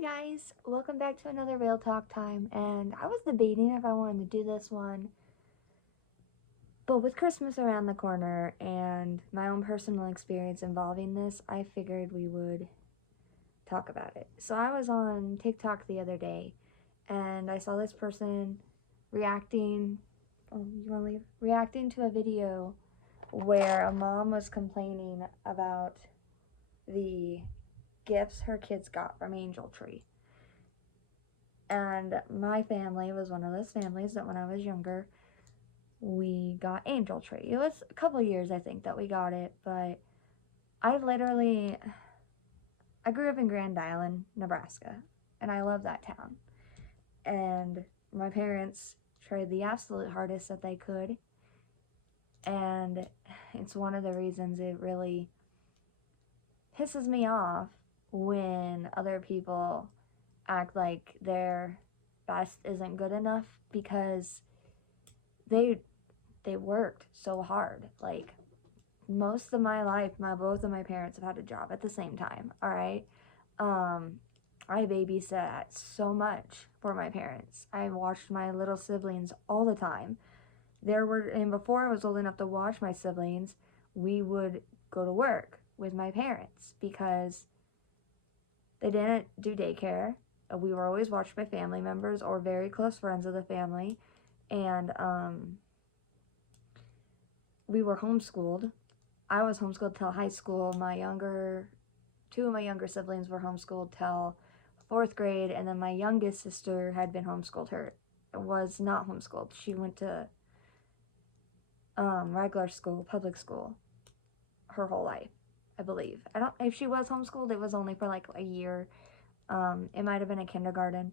Hi guys, welcome back to another Real Talk time, and I was debating if I wanted to do this one, but with Christmas around the corner and my own personal experience involving this, I figured we would talk about it. So I was on TikTok the other day, and I saw this person reacting, you want to leave? Reacting to a video where a mom was complaining about the gifts her kids got from Angel Tree. And my family was one of those families that when I was younger, we got Angel Tree. It was a couple years, I think, that we got it, but I grew up in Grand Island, Nebraska, and I love that town. And my parents tried the absolute hardest that they could, and it's one of the reasons it really pisses me off when other people act like their best isn't good enough because they they worked so hard. Like most of my life, both of my parents have had a job at the same time. All right, um, I babysat so much for my parents. I watched my little siblings all the time. And before I was old enough to watch my siblings, we would go to work with my parents because they didn't do daycare. We were always watched by family members or very close friends of the family, and we were homeschooled. I was homeschooled till high school. Two of my younger siblings were homeschooled till fourth grade, and then my youngest sister had been homeschooled. Her was not homeschooled. She went to regular school, public school, her whole life, I believe. I don't. If she was homeschooled, it was only for like a year. It might have been a kindergarten,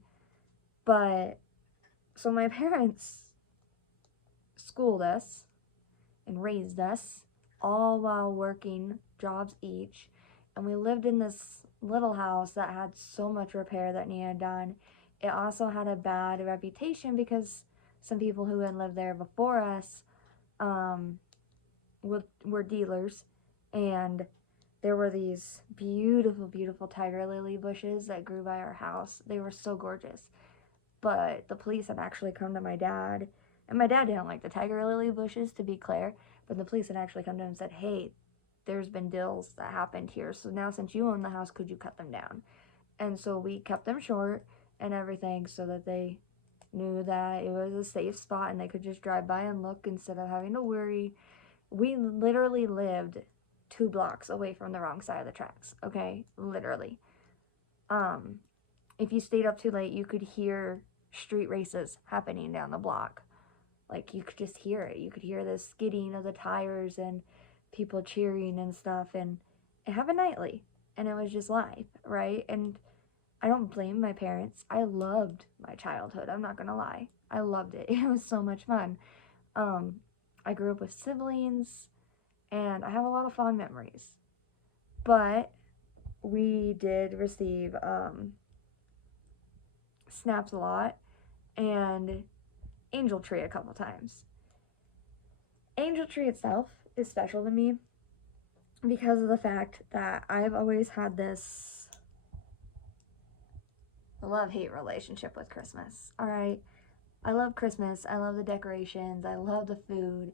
but so my parents schooled us and raised us all while working jobs each, and we lived in this little house that had so much repair that needed done. It also had a bad reputation because some people who had lived there before us um, were dealers, and there were these beautiful, beautiful tiger lily bushes that grew by our house. They were so gorgeous. But the police had actually come to my dad, and my dad didn't like the tiger lily bushes, to be clear, but the police had actually come to him and said, hey, there's been deals that happened here, so now since you own the house, could you cut them down? And so we kept them short and everything so that they knew that it was a safe spot and they could just drive by and look instead of having to worry. We literally lived 2 blocks away from the wrong side of the tracks, okay? Literally. Um, if you stayed up too late, you could hear street races happening down the block. Like, you could just hear it. You could hear the skidding of the tires and people cheering and stuff, and it happened nightly. And it was just life, right? And I don't blame my parents. I loved my childhood. I'm not gonna lie. I loved it. It was so much fun. Um, I grew up with siblings, and I have a lot of fond memories. But we did receive snaps a lot and Angel Tree a couple times. Angel Tree itself is special to me because of the fact that I've always had this love-hate relationship with Christmas. All right, I love Christmas. I love the decorations. I love the food.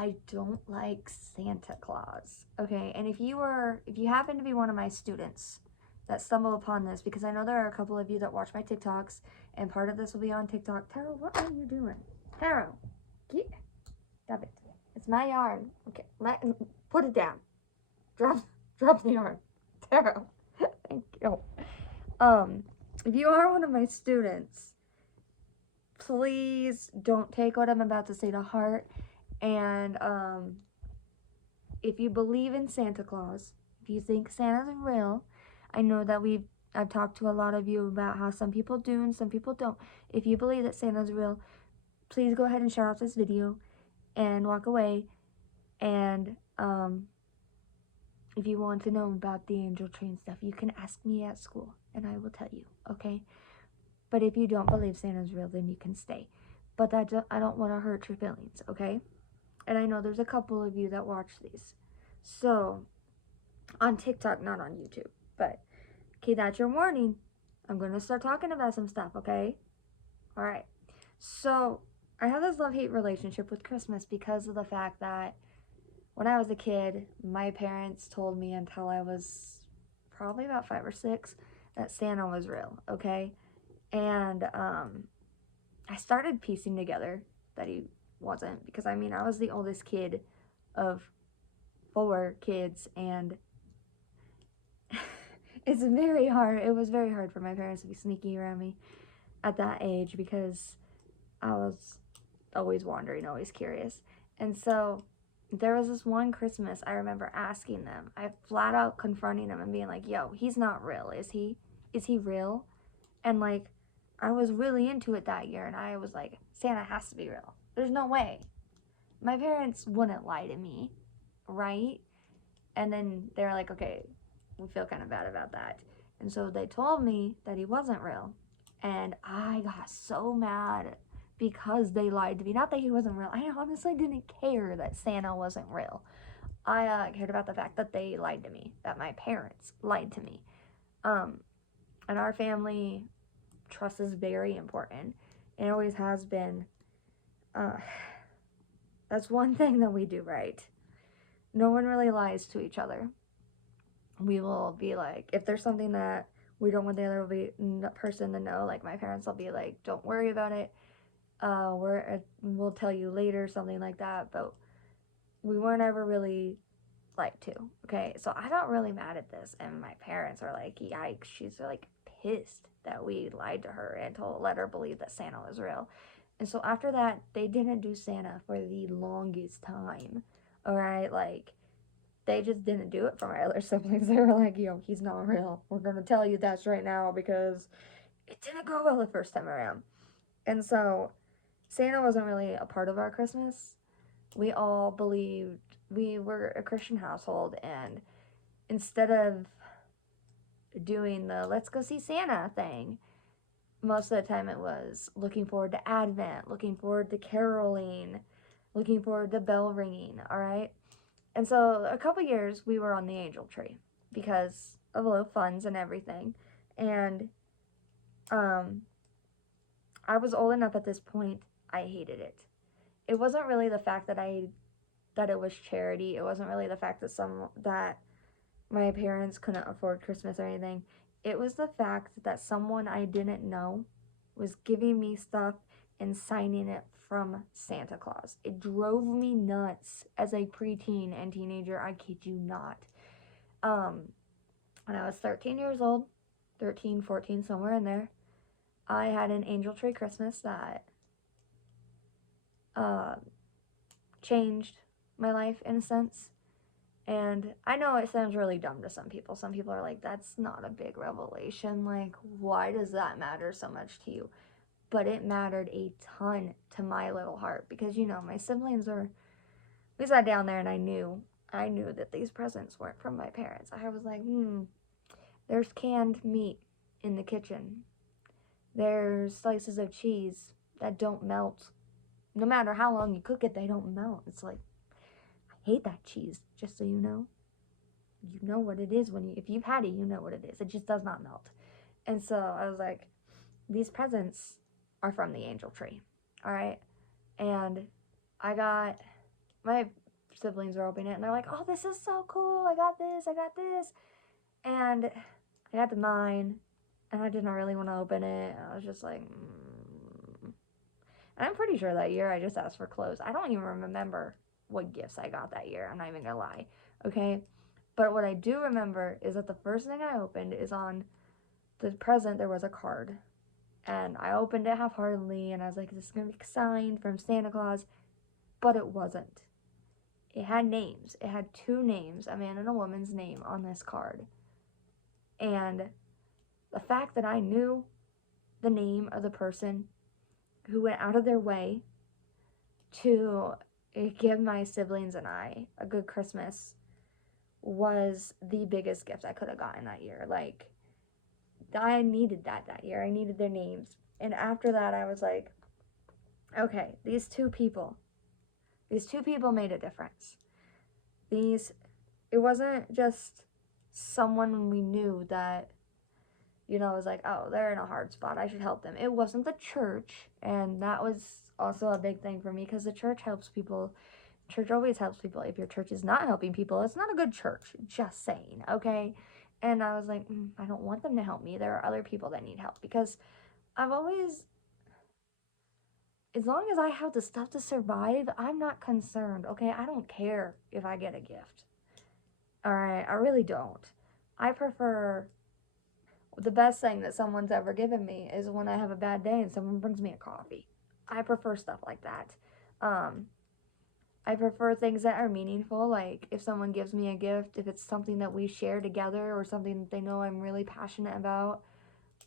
I don't like Santa Claus. Okay, and if you happen to be one of my students that stumble upon this, because I know there are a couple of you that watch my TikToks, and part of this will be on TikTok. Taro, what are you doing? Taro, stop it. It's my yarn. Okay, put it down. Drop the yarn. Taro, thank you. If you are one of my students, please don't take what I'm about to say to heart. And if you believe in Santa Claus, if you think Santa's real, I know that I've talked to a lot of you about how some people do and some people don't. If you believe that Santa's real, please go ahead and shut off this video and walk away. And if you want to know about the Angel Tree and stuff, you can ask me at school and I will tell you, okay? But if you don't believe Santa's real, then you can stay. But I don't want to hurt your feelings, okay? And I know there's a couple of you that watch these. So, on TikTok, not on YouTube. But, okay, that's your warning. I'm going to start talking about some stuff, okay? All right. So, I have this love-hate relationship with Christmas because of the fact that when I was a kid, my parents told me until I was probably about 5 or 6 that Santa was real, okay? And I started piecing together that he wasn't, because I mean, I was the oldest kid of 4 kids, and it's very hard. It was very hard for my parents to be sneaky around me at that age because I was always wandering, always curious. And so there was this one Christmas I remember asking them, I flat out confronting them and being like, yo, he's not real, is he? Is he real? And like, I was really into it that year, and I was like, Santa has to be real. There's no way. My parents wouldn't lie to me, right? And then they're like, okay, we feel kind of bad about that. And so they told me that he wasn't real. And I got so mad because they lied to me. Not that he wasn't real. I honestly didn't care that Santa wasn't real. I cared about the fact that they lied to me, that my parents lied to me. In our family, trust is very important. It always has been. That's one thing that we do right. No one really lies to each other. We will be like, if there's something that we don't want the other person to know, like my parents will be like, don't worry about it. We'll tell you later, something like that. But we weren't ever really lied to. Okay, so I got really mad at this, and my parents are like, yikes. She's like pissed that we lied to her and let her believe that Santa was real. And so after that, they didn't do Santa for the longest time. All right, like they just didn't do it for my other siblings. They were like, yo, he's not real. We're gonna tell you that's right now because it didn't go well the first time around. And so Santa wasn't really a part of our Christmas. We all believed, we were a Christian household, and instead of doing the let's go see Santa thing, most of the time it was looking forward to Advent, looking forward to caroling, looking forward to bell ringing, all right? And so a couple years we were on the angel tree because of low funds and everything. And I was old enough at this point, I hated it. It wasn't really the fact that it was charity. It wasn't really the fact that my parents couldn't afford Christmas or anything. It was the fact that someone I didn't know was giving me stuff and signing it from Santa Claus. It drove me nuts as a preteen and teenager. I kid you not. When I was 13 years old, 13, 14, somewhere in there, I had an angel tree Christmas that changed my life in a sense. And I know it sounds really dumb to some people. Some people are like, that's not a big revelation. Like, why does that matter so much to you? But it mattered a ton to my little heart because, you know, my siblings we sat down there and I knew that these presents weren't from my parents. I was like, there's canned meat in the kitchen. There's slices of cheese that don't melt. No matter how long you cook it, they don't melt. It's like, I hate that cheese, just so you know. You know what it is if you've had it, you know what it is. It just does not melt. And so I was like, these presents are from the angel tree. All right. And my siblings were opening it and they're like, oh, this is so cool. I got this. And I got to mine and I didn't really want to open it. I was just like, And I'm pretty sure that year I just asked for clothes. I don't even remember what gifts I got that year. I'm not even gonna lie. Okay. But what I do remember is that the first thing I opened is on the present, there was a card. And I opened it half-heartedly, and I was like, this is going to be signed from Santa Claus. But it wasn't. It had names. It had 2 names, a man and a woman's name on this card. And the fact that I knew the name of the person who went out of their way to give my siblings and I a good Christmas was the biggest gift I could have gotten that year. Like, I needed that year. I needed their names. And after that, I was like, okay, these two people made a difference. It wasn't just someone we knew that you know, it was like, oh, they're in a hard spot, I should help them. It wasn't the church, and that was also a big thing for me, because the church helps people. Church always helps people. If your church is not helping people, it's not a good church. Just saying, okay? And I was like, I don't want them to help me. There are other people that need help, because I've always, as long as I have the stuff to survive, I'm not concerned, okay? I don't care if I get a gift. Alright, I really don't. I prefer, the best thing that someone's ever given me is when I have a bad day and someone brings me a coffee. I prefer stuff like that. I prefer things that are meaningful, like if someone gives me a gift, if it's something that we share together or something that they know I'm really passionate about,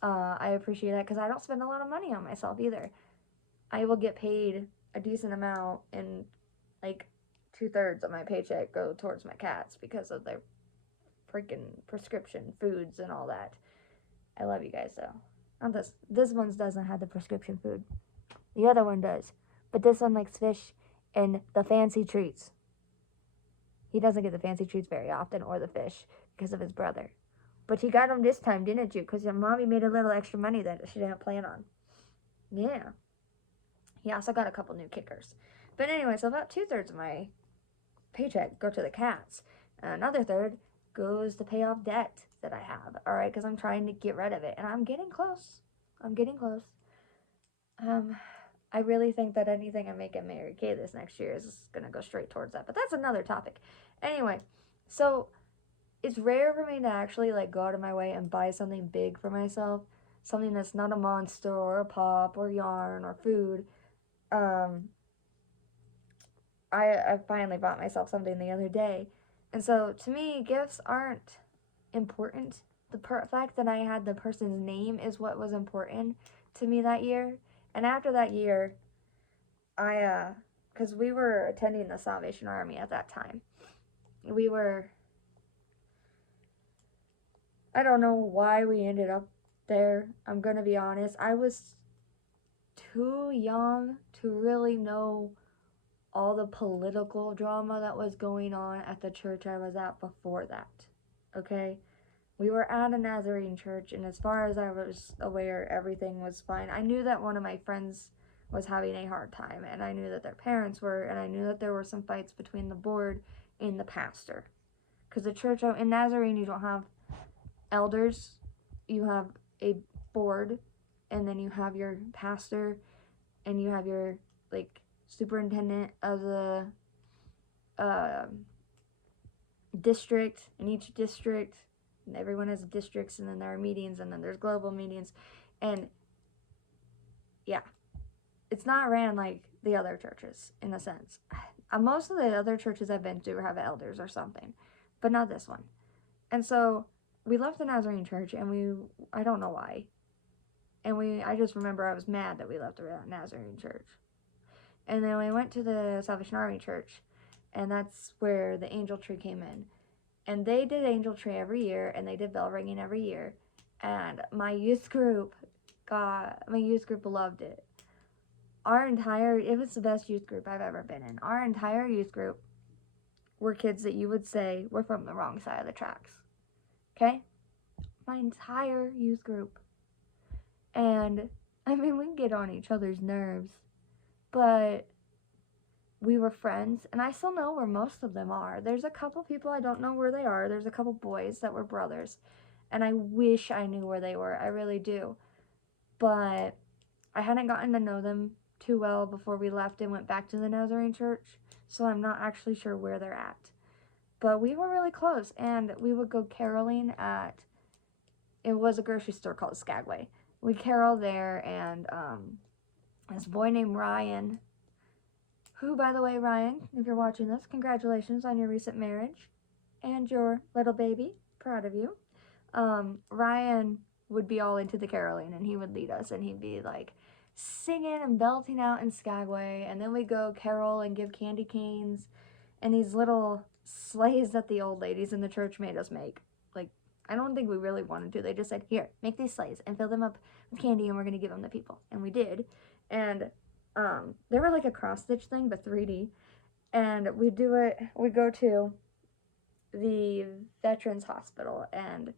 I appreciate that, because I don't spend a lot of money on myself either. I will get paid a decent amount, and like 2/3 of my paycheck go towards my cats because of their freaking prescription foods and all that. I love you guys though. Not this. This one doesn't have the prescription food. The other one does. But this one likes fish and the fancy treats. He doesn't get the fancy treats very often, or the fish, because of his brother. But you got them this time, didn't you? Because your mommy made a little extra money that she didn't plan on. Yeah. He also got a couple new kickers. But anyway, so about 2/3 of my paycheck go to the cats. And another third goes to pay off debt that I have. Alright, because I'm trying to get rid of it. And I'm getting close. I'm getting close. I really think that anything I make at Mary Kay this next year is going to go straight towards that. But that's another topic. Anyway, so it's rare for me to actually like go out of my way and buy something big for myself. Something that's not a Monster or a Pop or yarn or food. I finally bought myself something the other day. And so to me, gifts aren't important. The fact that I had the person's name is what was important to me that year. And after that year, because we were attending the Salvation Army at that time. I don't know why we ended up there. I'm going to be honest. I was too young to really know all the political drama that was going on at the church I was at before that. Okay? We were at a Nazarene church, and as far as I was aware, everything was fine. I knew that one of my friends was having a hard time, and I knew that their parents were, and I knew that there were some fights between the board and the pastor. Because the church in Nazarene, you don't have elders, you have a board, and then you have your pastor, and you have your like superintendent of the district, in each district, and everyone has districts, and then there are meetings, and then there's global meetings, and yeah, it's not ran like the other churches in a sense. Most of the other churches I've been to have elders or something, but not this one. And so we left the Nazarene church, and I don't know why, and I just remember I was mad that we left the Nazarene church. And then we went to the Salvation Army church, and that's where the angel tree came in. And they did angel tree every year, and they did bell ringing every year. And my youth group loved it. It was the best youth group I've ever been in. Our entire youth group were kids that you would say were from the wrong side of the tracks. Okay? My entire youth group. And, I mean, we get on each other's nerves. But we were friends, and I still know where most of them are. There's a couple people I don't know where they are. There's a couple boys that were brothers, and I wish I knew where they were. I really do. But I hadn't gotten to know them too well before we left and went back to the Nazarene church, so I'm not actually sure where they're at. But we were really close, and we would go caroling it was a grocery store called Skagway. We carol there, and this boy named Ryan, who, by the way, Ryan, if you're watching this, congratulations on your recent marriage and your little baby. Proud of you. Ryan would be all into the caroling, and he would lead us, and he'd be like singing and belting out in Skagway, and then we'd go carol and give candy canes and these little sleighs that the old ladies in the church made us make. Like, I don't think we really wanted to. They just said, here, make these sleighs and fill them up with candy, and we're going to give them to people. And we did. And they were like a cross-stitch thing, but 3D. And we go to the Veterans Hospital, and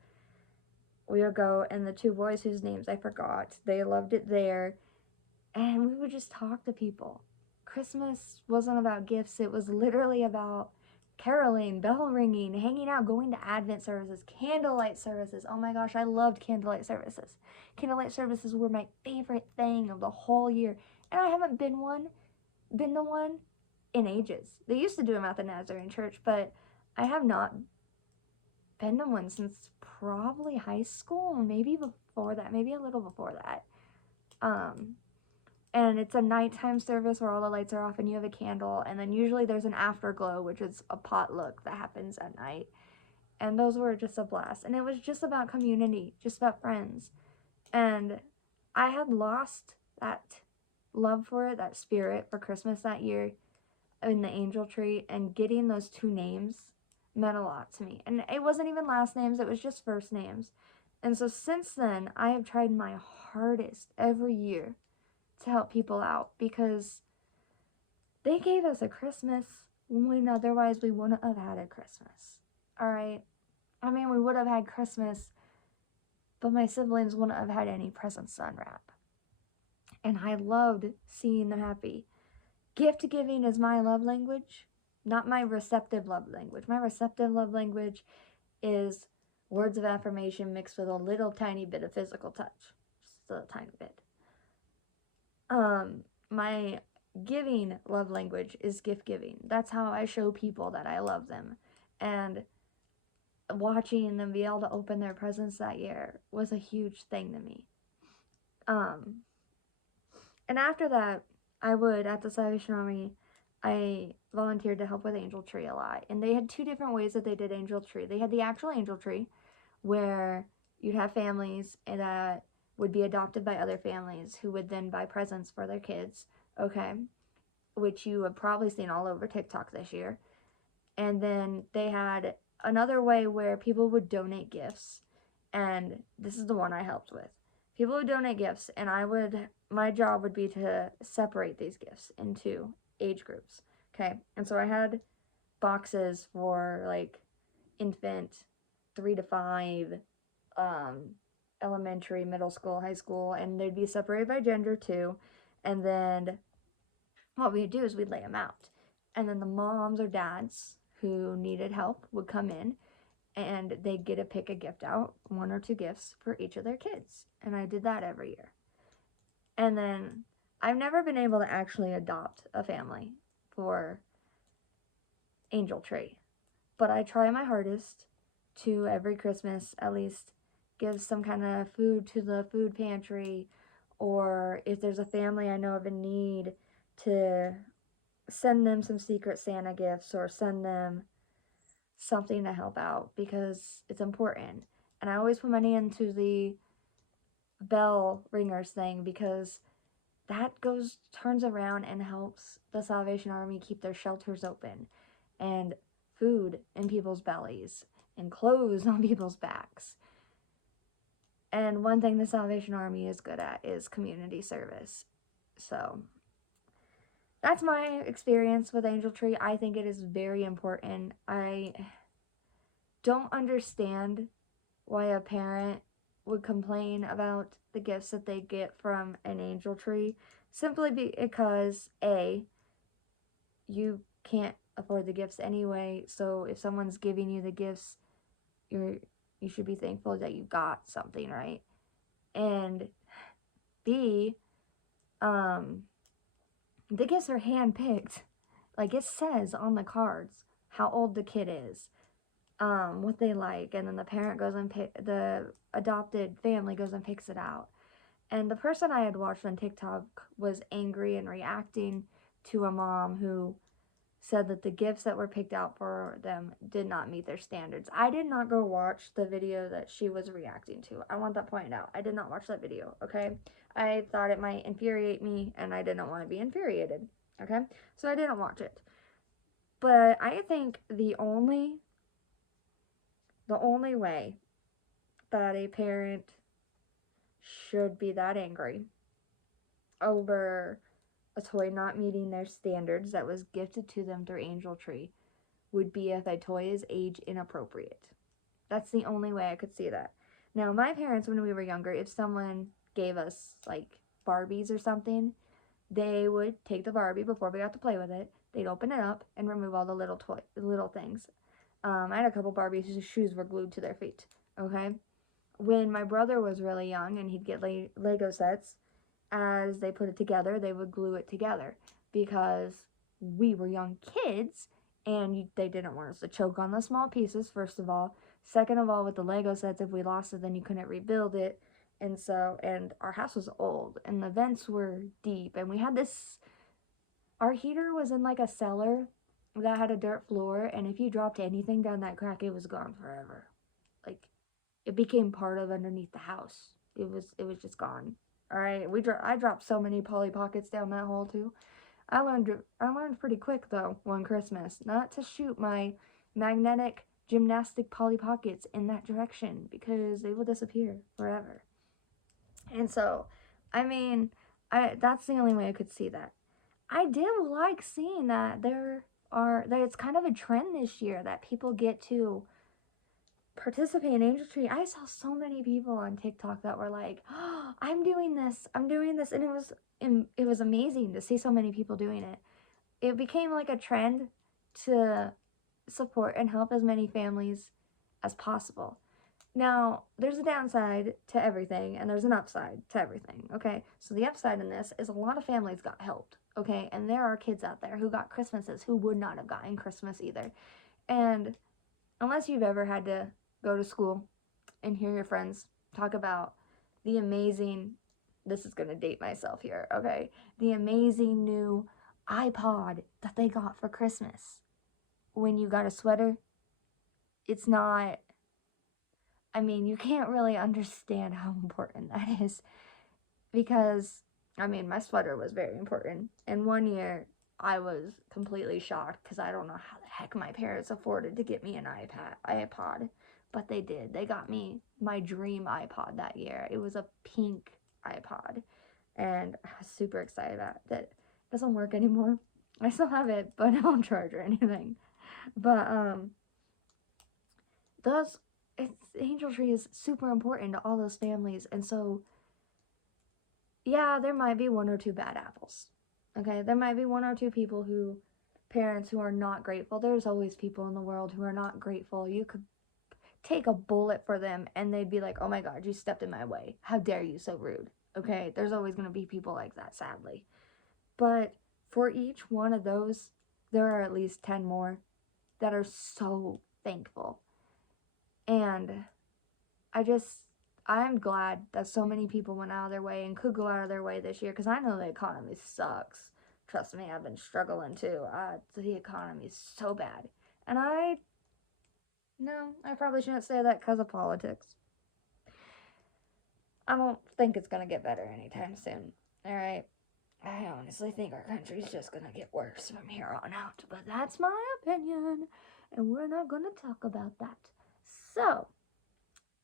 we would go, and the two boys whose names I forgot, they loved it there, and we would just talk to people. Christmas wasn't about gifts, it was literally about caroling, bell ringing, hanging out, going to Advent services, candlelight services. Oh my gosh, I loved candlelight services. Candlelight services were my favorite thing of the whole year, and I haven't been to one in ages. They used to do them at the Nazarene Church, but I have not been to one since probably high school, maybe before that, maybe a little before that. And it's a nighttime service where all the lights are off and you have a candle, and then usually there's an afterglow, which is a potluck that happens at night. And those were just a blast. And it was just about community, just about friends. And I had lost that love for it, that spirit for Christmas that year in the angel tree, and getting those two names meant a lot to me. And it wasn't even last names, it was just first names. And so since then, I have tried my hardest every year to help people out, because they gave us a Christmas when otherwise we wouldn't have had a Christmas. All right? I mean, we would have had Christmas, but my siblings wouldn't have had any presents to unwrap. And I loved seeing them happy. Gift giving is my love language, not my receptive love language. My receptive love language is words of affirmation mixed with a little tiny bit of physical touch. Just a tiny bit. My giving love language is gift giving. That's how I show people that I love them. And watching them be able to open their presents that year was a huge thing to me. And after that, I would, at the Salvation Army, I volunteered to help with Angel Tree a lot. And they had two different ways that they did Angel Tree. They had the actual Angel Tree, where you'd have families that would be adopted by other families who would then buy presents for their kids, okay? Which you have probably seen all over TikTok this year. And then they had another way where people would donate gifts. And this is the one I helped with. People would donate gifts, and my job would be to separate these gifts into age groups. Okay, and so I had boxes for like infant, 3 to 5, elementary, middle school, high school, and they'd be separated by gender too. And then what we'd do is we'd lay them out, and then the moms or dads who needed help would come in, and they'd get to pick a gift out, 1 or 2 gifts for each of their kids. And I did that every year. And then I've never been able to actually adopt a family for Angel Tree, but I try my hardest to every Christmas at least give some kind of food to the food pantry, or if there's a family I know of in need, to send them some Secret Santa gifts or send them something to help out, because it's important. And I always put money into the bell ringers thing, because that turns around and helps the Salvation Army keep their shelters open, and food in people's bellies, and clothes on people's backs. And one thing the Salvation Army is good at is community service. So that's my experience with Angel Tree. I think it is very important. I don't understand why a parent would complain about the gifts that they get from an Angel Tree, simply because A, you can't afford the gifts anyway, so if someone's giving you the gifts, you should be thankful that you got something, right? And B, the gifts are hand-picked. Like, it says on the cards how old the kid is, what they like, and then the parent goes and the adopted family goes and picks it out. And the person I had watched on TikTok was angry and reacting to a mom who said that the gifts that were picked out for them did not meet their standards. I did not go watch the video that she was reacting to. I want that pointed out. I did not watch that video, okay? I thought it might infuriate me, and I didn't want to be infuriated, okay? So I didn't watch it. But I think the only way that a parent should be that angry over a toy not meeting their standards that was gifted to them through Angel Tree would be if a toy is age inappropriate. That's the only way I could see that. Now, my parents, when we were younger, if someone gave us like Barbies or something, they would take the Barbie before we got to play with it. They'd open it up and remove all the little things. I had a couple Barbies whose shoes were glued to their feet. Okay, when my brother was really young and he'd get Lego sets, as they put it together, they would glue it together because we were young kids and they didn't want us to choke on the small pieces, first of all. Second of all, with the Lego sets, if we lost it, then you couldn't rebuild it. And our house was old and the vents were deep. And we had this, our heater was in like a cellar that had a dirt floor. And if you dropped anything down that crack, it was gone forever. Like, it became part of underneath the house. It was just gone. All right, I dropped so many Polly Pockets down that hole too. I learned pretty quick though one Christmas not to shoot my magnetic gymnastic Polly Pockets in that direction because they will disappear forever. And so, I mean, I that's the only way I could see that. I did like seeing that it's kind of a trend this year that people get to participate in Angel Tree. I saw so many people on TikTok that were like, oh, I'm doing this," and it was amazing to see so many people doing it. It became like a trend to support and help as many families as possible. Now, there's a downside to everything and there's an upside to everything, okay? So the upside in this is a lot of families got helped, okay? And there are kids out there who got Christmases who would not have gotten Christmas either. And unless you've ever had to go to school and hear your friends talk about the amazing, this is going to date myself here, okay? The amazing new iPod that they got for Christmas. When you got a sweater, it's not, I mean, you can't really understand how important that is because, I mean, my sweater was very important. And one year, I was completely shocked because I don't know how the heck my parents afforded to get me an iPod, but they did. They got me my dream iPod that year. It was a pink iPod, and I was super excited about it. It doesn't work anymore. I still have it, but I don't charge or anything. But those Angel Tree is super important to all those families, and so yeah, there might be one or two bad apples. Okay, there might be one or two parents who are not grateful. There's always people in the world who are not grateful. You could take a bullet for them and they'd be like, oh my God, you stepped in my way. How dare you, so rude. Okay, there's always going to be people like that, sadly. But for each one of those, there are at least 10 more that are so thankful. And I'm glad that so many people went out of their way and could go out of their way this year because I know the economy sucks. Trust me, I've been struggling too. The economy is so bad. And no, I probably shouldn't say that because of politics. I don't think it's going to get better anytime soon. All right. I honestly think our country's just going to get worse from here on out. But that's my opinion. And we're not going to talk about that. So,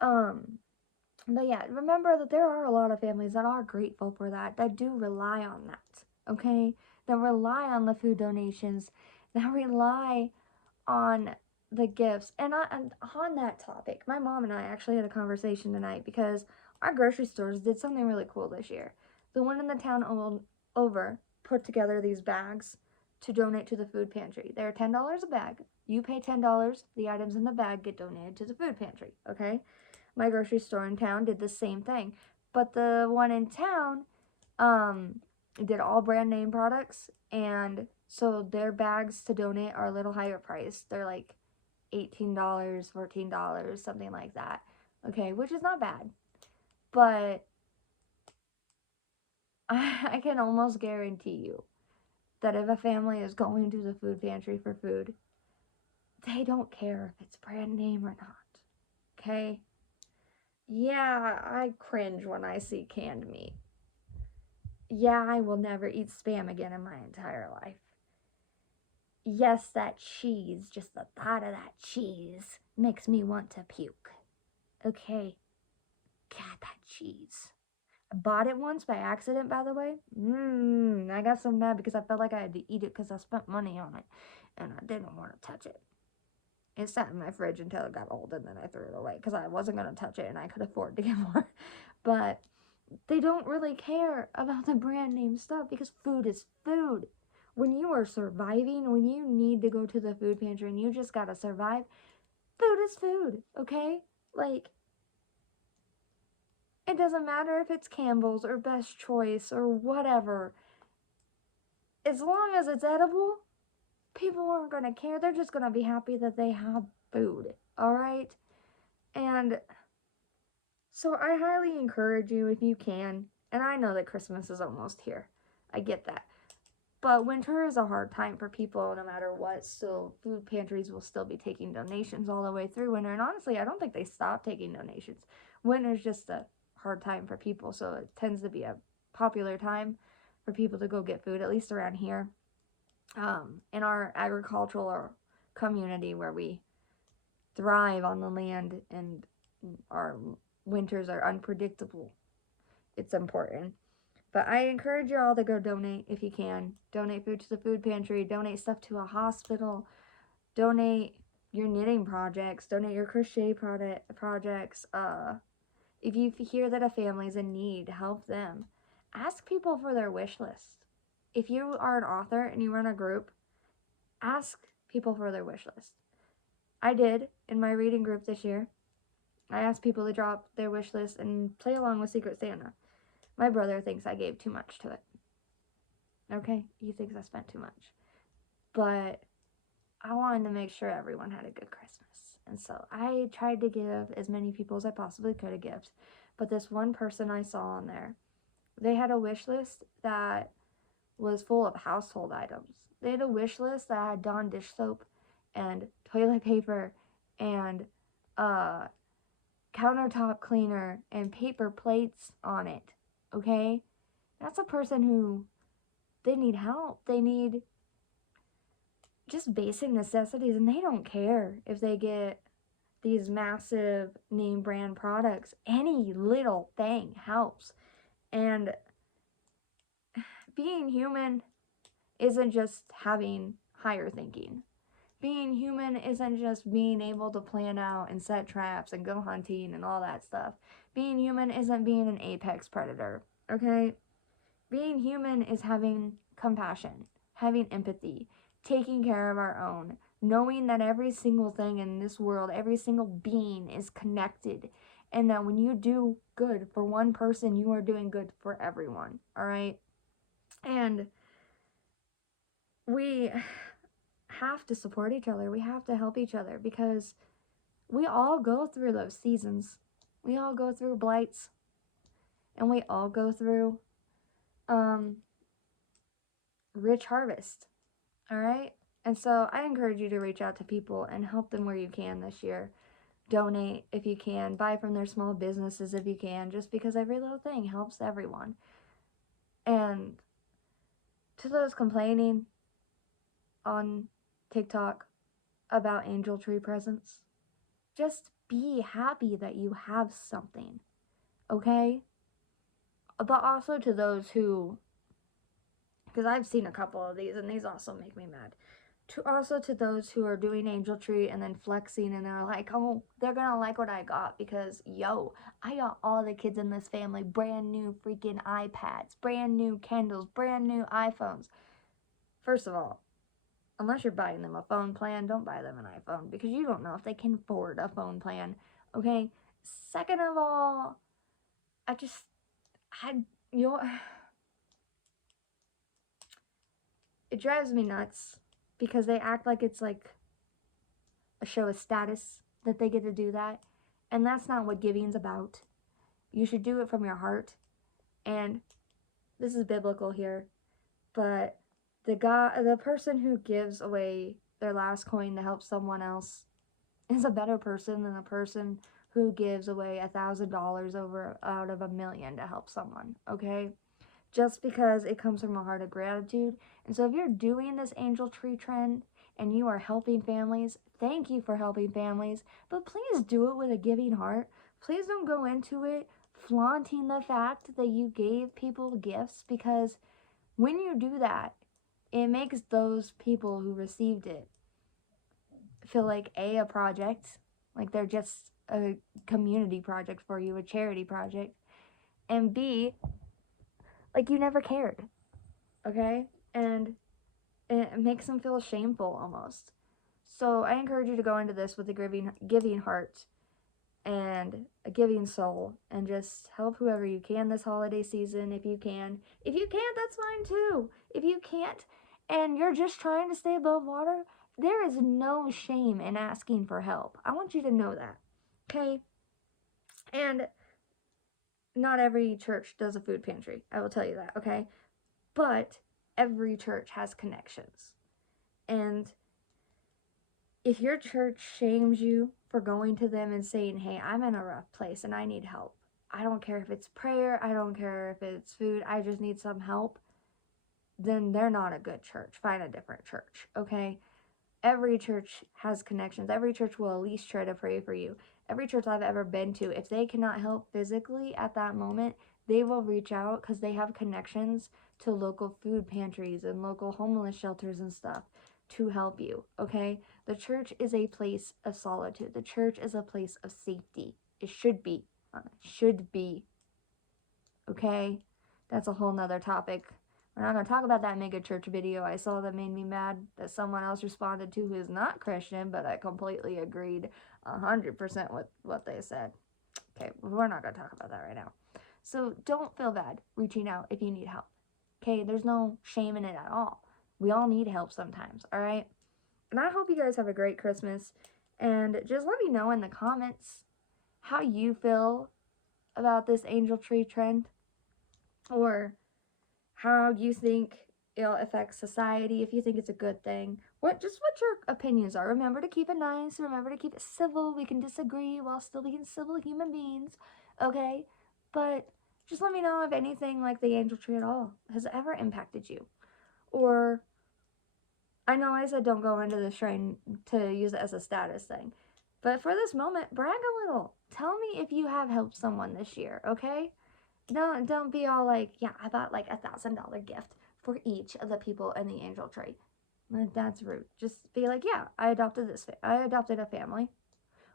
but yeah, remember that there are a lot of families that are grateful for that do rely on that, okay? That rely on the food donations, that rely on the gifts. And on that topic, my mom and I actually had a conversation tonight because our grocery stores did something really cool this year. The one in the town over put together these bags to donate to the food pantry. They're $10 a bag. You pay $10, the items in the bag get donated to the food pantry, okay? My grocery store in town did the same thing. But the one in town did all brand name products, and so their bags to donate are a little higher priced. They're like $18, $14, something like that. Okay, which is not bad. But I can almost guarantee you that if a family is going to the food pantry for food, they don't care if it's brand name or not. Okay? Yeah, I cringe when I see canned meat. Yeah, I will never eat Spam again in my entire life. Yes, that cheese, just the thought of that cheese makes me want to puke. Okay. God, that cheese. I bought it once by accident, by the way. I got so mad because I felt like I had to eat it because I spent money on it. And I didn't want to touch it. It sat in my fridge until it got old, and then I threw it away because I wasn't going to touch it and I could afford to get more. But they don't really care about the brand name stuff because food is food. When you are surviving, when you need to go to the food pantry and you just got to survive, food is food, okay? Like, it doesn't matter if it's Campbell's or Best Choice or whatever. As long as it's edible, people aren't going to care. They're just going to be happy that they have food, all right? And so I highly encourage you if you can. And I know that Christmas is almost here. I get that. But winter is a hard time for people no matter what. So food pantries will still be taking donations all the way through winter. And honestly, I don't think they stop taking donations. Winter's just a hard time for people. So it tends to be a popular time for people to go get food, at least around here. In our agricultural community where we thrive on the land and our winters are unpredictable, it's important. But I encourage you all to go donate if you can. Donate food to the food pantry, donate stuff to a hospital, donate your knitting projects, donate your crochet projects. If you hear that a family's in need, help them. Ask people for their wish list. If you are an author and you run a group, ask people for their wish list. I did in my reading group this year. I asked people to drop their wish list and play along with Secret Santa. My brother thinks I gave too much to it. Okay? He thinks I spent too much. But I wanted to make sure everyone had a good Christmas. And so I tried to give as many people as I possibly could a gift. But this one person I saw on there, they had a wish list that was full of household items. They had a wish list that had Dawn dish soap and toilet paper and countertop cleaner and paper plates on it. Okay? That's a person who, they need help. They need just basic necessities, and they don't care if they get these massive name brand products. Any little thing helps. And being human isn't just having higher thinking. Being human isn't just being able to plan out and set traps and go hunting and all that stuff. Being human isn't being an apex predator, okay? Being human is having compassion, having empathy, taking care of our own, knowing that every single thing in this world, every single being is connected, and that when you do good for one person, you are doing good for everyone, all right? And we have to support each other. We have to help each other because we all go through those seasons. We all go through blights, and we all go through rich harvest. All right? And so I encourage you to reach out to people and help them where you can this year. Donate if you can. Buy from their small businesses if you can, just because every little thing helps everyone. And to those complaining on TikTok about angel tree presents, just be happy that you have something, okay? But also to those who, because I've seen a couple of these and these also make me mad. To those who are doing angel tree and then flexing and they're like, oh, they're gonna like what I got because, yo, I got all the kids in this family brand new freaking iPads, brand new Kindles, brand new iPhones. First of all, unless you're buying them a phone plan, don't buy them an iPhone because you don't know if they can afford a phone plan, okay? Second of all, it drives me nuts because they act like it's like a show of status that they get to do that. And that's not what giving's about. You should do it from your heart. And this is biblical here, but the person who gives away their last coin to help someone else is a better person than the person who gives away $1,000 out of $1 million to help someone, okay? Just because it comes from a heart of gratitude. And so if you're doing this angel tree trend and you are helping families, thank you for helping families, but please do it with a giving heart. Please don't go into it flaunting the fact that you gave people gifts, because when you do that, it makes those people who received it feel like a project, like they're just a community project for you, a charity project, and B, like you never cared, okay? And it makes them feel shameful almost. So I encourage you to go into this with a giving heart and a giving soul, and just help whoever you can this holiday season if you can. If you can't, that's fine too. If you can't and you're just trying to stay above water, there is no shame in asking for help. I want you to know that. Okay? And not every church does a food pantry. I will tell you that, okay? But every church has connections. And if your church shames you for going to them and saying, hey, I'm in a rough place and I need help, I don't care if it's prayer, I don't care if it's food, I just need some help, then they're not a good church. Find a different church, okay? Every church has connections. Every church will at least try to pray for you. Every church I've ever been to, if they cannot help physically at that moment, they will reach out because they have connections to local food pantries and local homeless shelters and stuff to help you, okay? The church is a place of solitude. The church is a place of safety. It should be. Should be. Okay? That's a whole nother topic. We're not going to talk about that mega church video I saw that made me mad that someone else responded to who is not Christian, but I completely agreed 100% with what they said. Okay, we're not going to talk about that right now. So don't feel bad reaching out if you need help. Okay, there's no shame in it at all. We all need help sometimes, all right? And I hope you guys have a great Christmas. And just let me know in the comments how you feel about this angel tree trend, or how you think it'll affect society, if you think it's a good thing, what your opinions are. Remember to keep it nice, remember to keep it civil. We can disagree while still being civil human beings, okay? But just let me know if anything like the angel tree at all has ever impacted you. Or, I know I said don't go into the shrine to use it as a status thing, but for this moment, brag a little. Tell me if you have helped someone this year, okay? Don't be all like, yeah, I bought like $1,000 gift for each of the people in the angel tree. That's rude. Just be like, yeah, I adopted a family.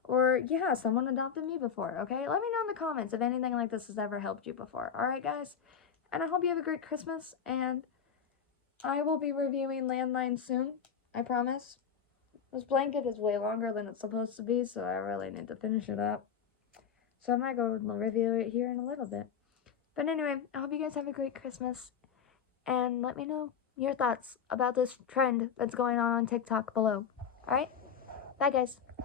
Or, yeah, someone adopted me before, okay? Let me know in the comments if anything like this has ever helped you before. Alright, guys? And I hope you have a great Christmas, and I will be reviewing Landline soon. I promise. This blanket is way longer than it's supposed to be, so I really need to finish it up. So I might go review it here in a little bit. But anyway, I hope you guys have a great Christmas, and let me know your thoughts about this trend that's going on TikTok below. Alright? Bye, guys.